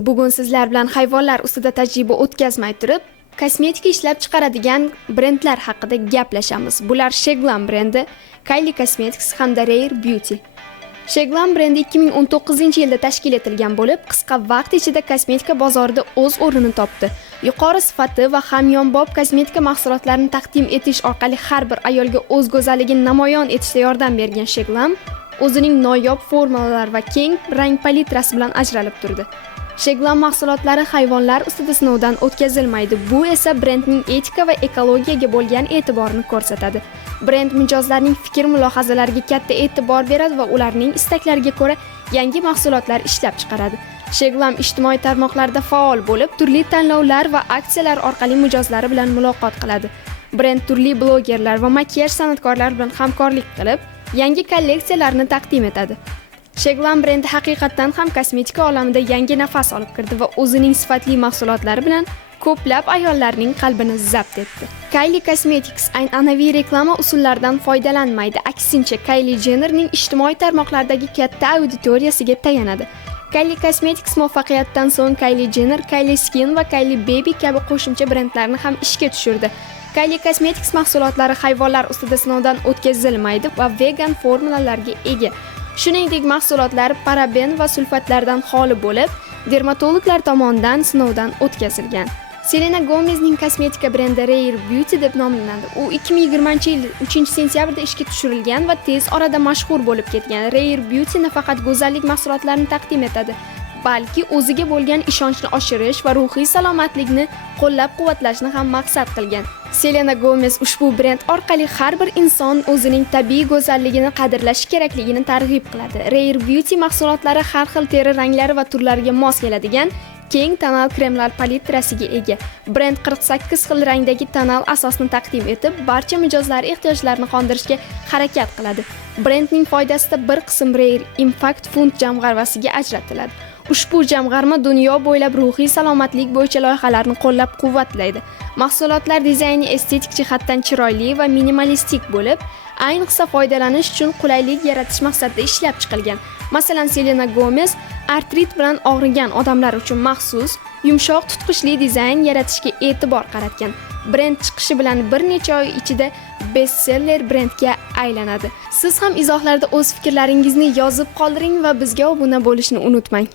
Bugun sizlar bilan hayvonlar ustida tajriba o'tkazmay turib, kosmetika ishlab chiqaradigan brendlar haqida gaplashamiz. Bular Sheglam brendi, Kylie Cosmetics hamda Rare Beauty. Sheglam brendi 2019-yilda tashkil etilgan bo'lib, qisqa vaqt ichida kosmetika bozorida o'z o'rnini topdi. Yuqori sifati va hamyonbop kosmetika mahsulotlarini taqdim etish orqali har bir ayolga o'z go'zalligini namoyon etishda yordam bergan Sheglam o'zining noyob formulalari va keng rang palitrasi bilan ajralib turdi. Sheglam mahsulotlari hayvonlar ustida sinovdan o'tkazilmaydi. Bu esa brendning etika va ekologiyaga bo'lgan e'tiborini ko'rsatadi. Brend mijozlarning fikr-mulohazalariga katta e'tibor beradi va ularning istaklariga ko'ra yangi mahsulotlar ishlab chiqaradi. Sheglam ijtimoiy tarmoqlarda faol bo'lib, turli tanlovlar va aksiyalar orqali mijozlari bilan muloqot qiladi. Brend turli blogerlar va makiyaj san'atkorlari bilan hamkorlik qilib, yangi kolleksiyalarni taqdim etadi. Sheglam brendi haqiqatan ham kosmetika olamida yangi nafas olib kirdi va o'zining sifatli mahsulotlari bilan ko'plab ayollarning qalbini zabt etdi. Kylie Cosmetics an'anaviy reklama usullaridan foydalanmaydi. Aksincha, Kylie Jennerning ijtimoiy tarmoqlardagi katta auditoriyasiga tayanadi. Kylie Cosmetics muvaffaqiyatdan so'ng Kylie Jenner, Kylie Skin va Kylie Baby kabi qo'shimcha brendlarni ham ishga tushirdi. Kylie Cosmetics mahsulotlari hayvonlar ustida sinovdan o'tkazilmaydi va vegan formulalarga ega. Shuningdek, mahsulotlar paraben va sulfatlardan xoli bo'lib, dermatologlar tomonidan sinovdan o'tkazilgan. Selena Gomezning kosmetika brendi Rare Beauty deb nomlanadi. U 2020-yil 3-sentyabrda ishga tushirilgan va tez orada mashhur bo'lib ketgan. Rare Beauty nafaqat go'zallik mahsulotlarini taqdim etadi, balki o'ziga bo'lgan ishonchni oshirish va ruhiy salomatlikni qo'llab-quvvatlashni ham maqsad qilgan. Selena Gomez ushbu brend orqali har bir inson o'zining tabiiy go'zalligini qadrlashi kerakligini targ'ib qiladi. Rare Beauty mahsulotlari har xil teri ranglari va turlariga mos keladigan keng tonal kremlar palitrasiga ega. Brend 48 xil rangdagi tonal asosni taqdim etib, barcha mijozlar ehtiyojlarini qondirishga harakat qiladi. Brendning foydasida bir qism Rare Impact fond jamg'armasiga ajratiladi. Ushbu jamg'arma dunyo bo'ylab ruhiy salomatlik bo'yicha loyihalarni qo'llab-quvvatlaydi. Mahsulotlar dizayni estetik jihatdan chiroyli va minimalistik bo'lib, ayniqsa foydalanish uchun qulaylik yaratish maqsadida ishlab chiqilgan. Masalan, Selena Gomez artrit bilan og'rigan odamlar uchun maxsus, yumshoq tutqichli dizayn yaratishga e'tibor qaratgan. Brend chiqishi bilan bir necha oy ichida bestseller brendga aylanadi. Siz ham izohlarda o'z fikrlaringizni yozib qoldiring va bizga obuna bo'lishni unutmang.